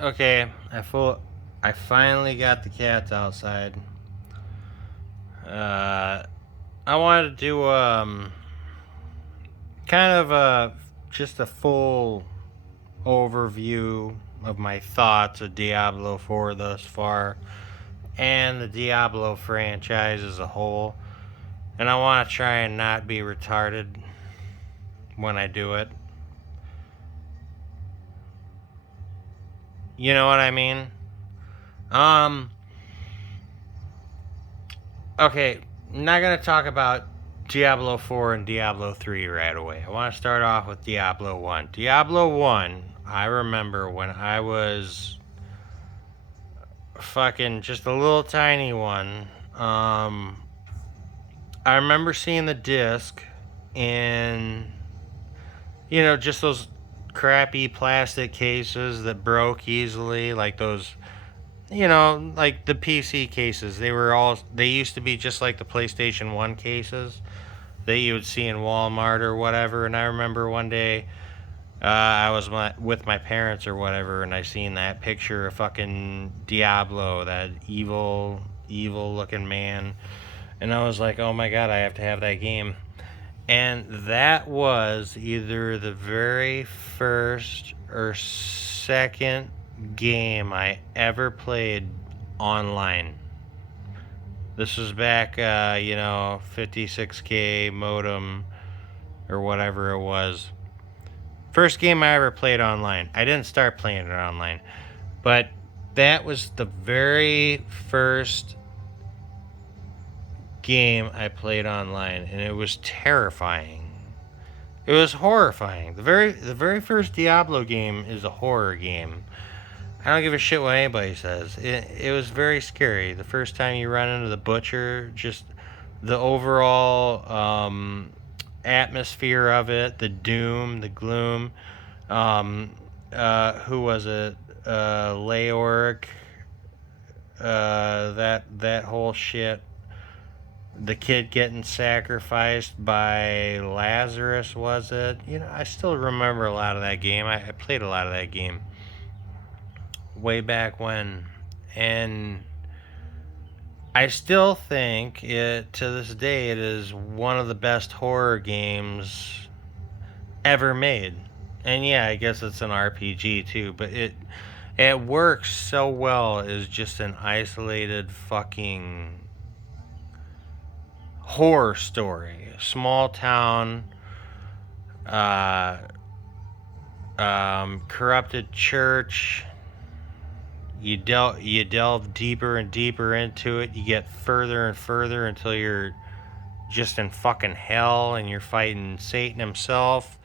Okay, I finally got the cats outside. Uh, I wanted to do kind of just a full overview of my thoughts of Diablo 4 thus far and the Diablo franchise as a whole. And I want to try and not be retarded when I do it. You know what I mean? Um Okay, I'm not gonna talk about Diablo 4 and Diablo 3 right away. I want to start off with Diablo 1. Diablo 1, I remember when I was fucking just a little tiny one. I remember seeing the disc in, just those crappy plastic cases that broke easily, like those, like the PC cases. They used to be just like the PlayStation 1 cases that you would see in Walmart or whatever. And I remember one day I was with my parents or whatever, and I seen that picture of fucking Diablo, that evil looking man. And I was like, oh my god, I have to have that game. And that was either the very first or second game I ever played online. This was back, 56K modem or whatever it was. First game I ever played online. I didn't start playing it online, but that was the very first game I played online, and it was terrifying. It was horrifying. The very first Diablo game is a horror game. I don't give a shit what anybody says. It was very scary. The first time you run into the butcher, just the overall atmosphere of it, the doom, the gloom. Who was it? Leoric. That whole shit. The kid getting sacrificed by Lazarus, was it? I still remember a lot of that game. I played a lot of that game way back when, and I still think it to this day it is one of the best horror games ever made. And yeah, I guess it's an RPG too, but it works so well as just an isolated fucking horror story. Small town, corrupted church. You delve deeper and deeper into it. You get further and further until you're just in fucking hell and you're fighting Satan himself.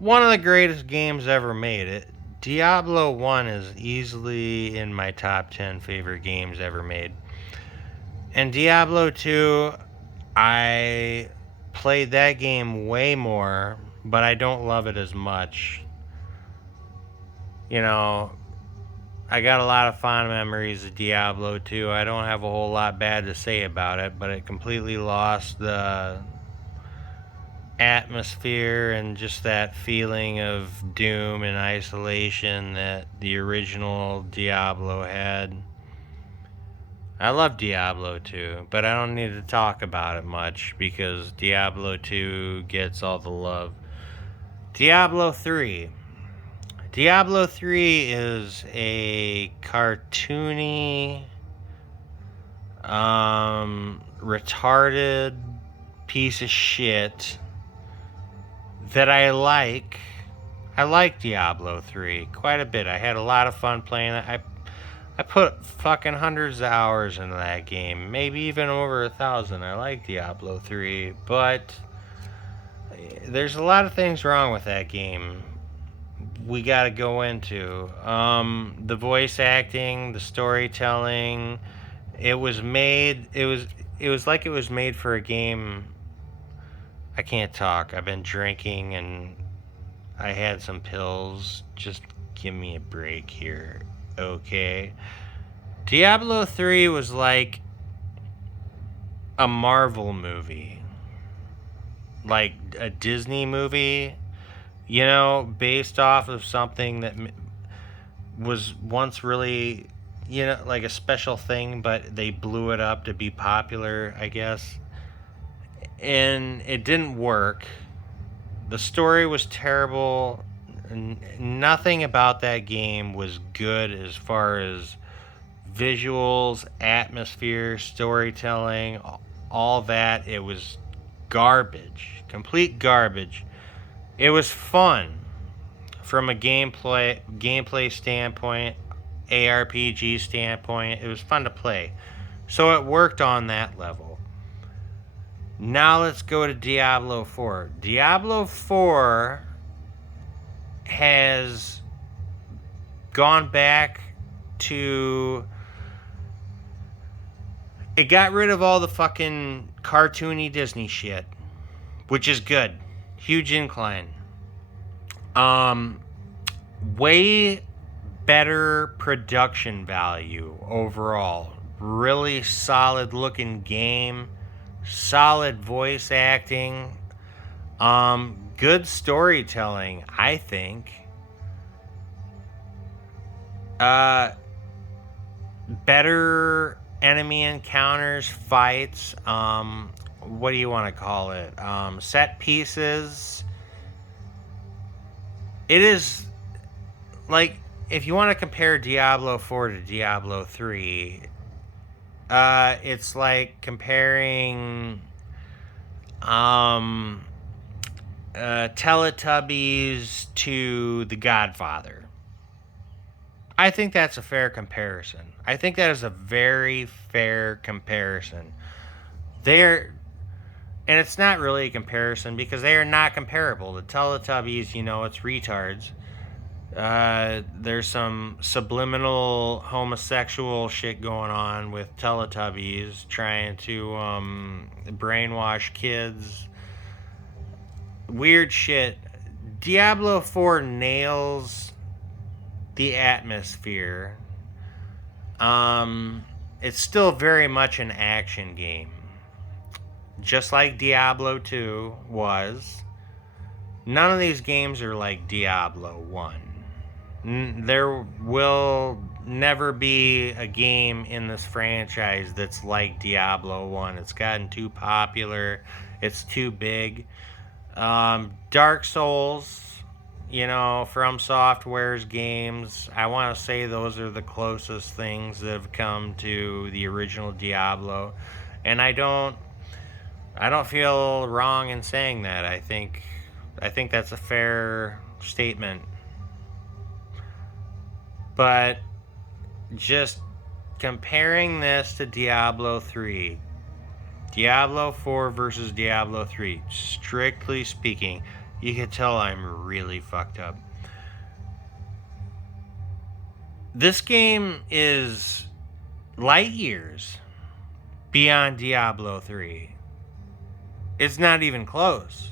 One of the greatest games ever made. Diablo 1 is easily in my top 10 favorite games ever made. And Diablo 2, I played that game way more, but I don't love it as much. I got a lot of fond memories of Diablo 2. I don't have a whole lot bad to say about it, but it completely lost the atmosphere and just that feeling of doom and isolation that the original Diablo had. I love Diablo 2, but I don't need to talk about it much because Diablo 2 gets all the love. Diablo 3. Diablo 3 is a cartoony, retarded piece of shit that I like. I like Diablo 3 quite a bit. I had a lot of fun playing it. I put fucking hundreds of hours into that game, maybe even over 1,000. I like Diablo 3, but there's a lot of things wrong with that game. We got to go into the voice acting, the storytelling. It was like it was made for a game. I can't talk. I've been drinking and I had some pills. Just give me a break here, okay? Diablo 3 was like a Marvel movie, like a Disney movie, based off of something that was once really, like a special thing, but they blew it up to be popular, I guess. And it didn't work. The story was terrible. Nothing about that game was good as far as visuals, atmosphere, storytelling, all that. It was garbage, complete garbage. It was fun from a gameplay standpoint, ARPG standpoint. It was fun to play, so it worked on that level. Now let's go to Diablo 4. Diablo 4 has gone back to... It got rid of all the fucking cartoony Disney shit, which is good. Huge incline. Way better production value overall. Really solid looking game. Solid voice acting. Good storytelling, I think. Better enemy encounters, fights, what do you want to call it? Set pieces. It is like, if you want to compare Diablo 4 to Diablo 3, it's like comparing Teletubbies to The Godfather. I think that's a fair comparison. I think that is a very fair comparison. And it's not really a comparison because they are not comparable. The Teletubbies, it's retards. There's some subliminal homosexual shit going on with Teletubbies trying to brainwash kids. Weird shit. Diablo 4 nails the atmosphere. It's still very much an action game. Just like Diablo 2 was. None of these games are like Diablo 1. There will never be a game in this franchise that's like Diablo 1. It's gotten too popular. It's too big. Dark Souls, From Software's games, I want to say those are the closest things that have come to the original Diablo. And I don't feel wrong in saying that. I think that's a fair statement. But just comparing this to Diablo 3, Diablo 4 versus Diablo 3, strictly speaking, you can tell I'm really fucked up. This game is light years beyond Diablo 3. It's not even close.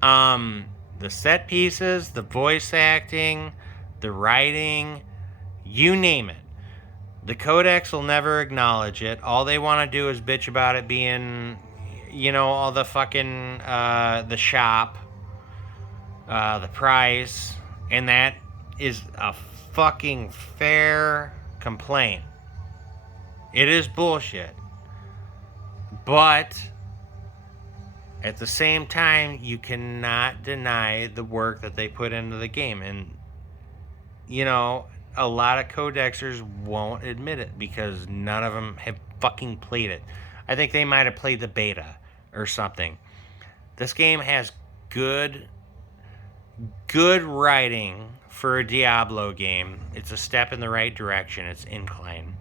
The set pieces, the voice acting, the writing, you name it. The codex will never acknowledge it. All they want to do is bitch about it being, all the fucking, the shop, the price, and that is a fucking fair complaint. It is bullshit. But at the same time, you cannot deny the work that they put into the game. And, a lot of codexers won't admit it because none of them have fucking played it. I think they might have played the beta or something. This game has good writing for a Diablo game. It's a step in the right direction. It's incline.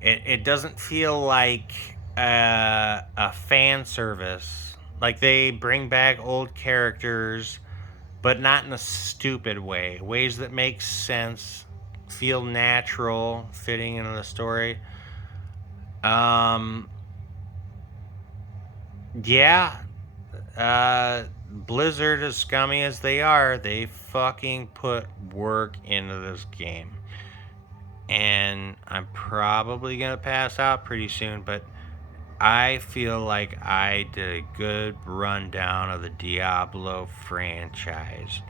It doesn't feel like a fan service. Like they bring back old characters, but not in a stupid way. Ways that make sense, feel natural, fitting into the story. Blizzard, as scummy as they are, they fucking put work into this game. And I'm probably going to pass out pretty soon, but I feel like I did a good rundown of the Diablo franchise.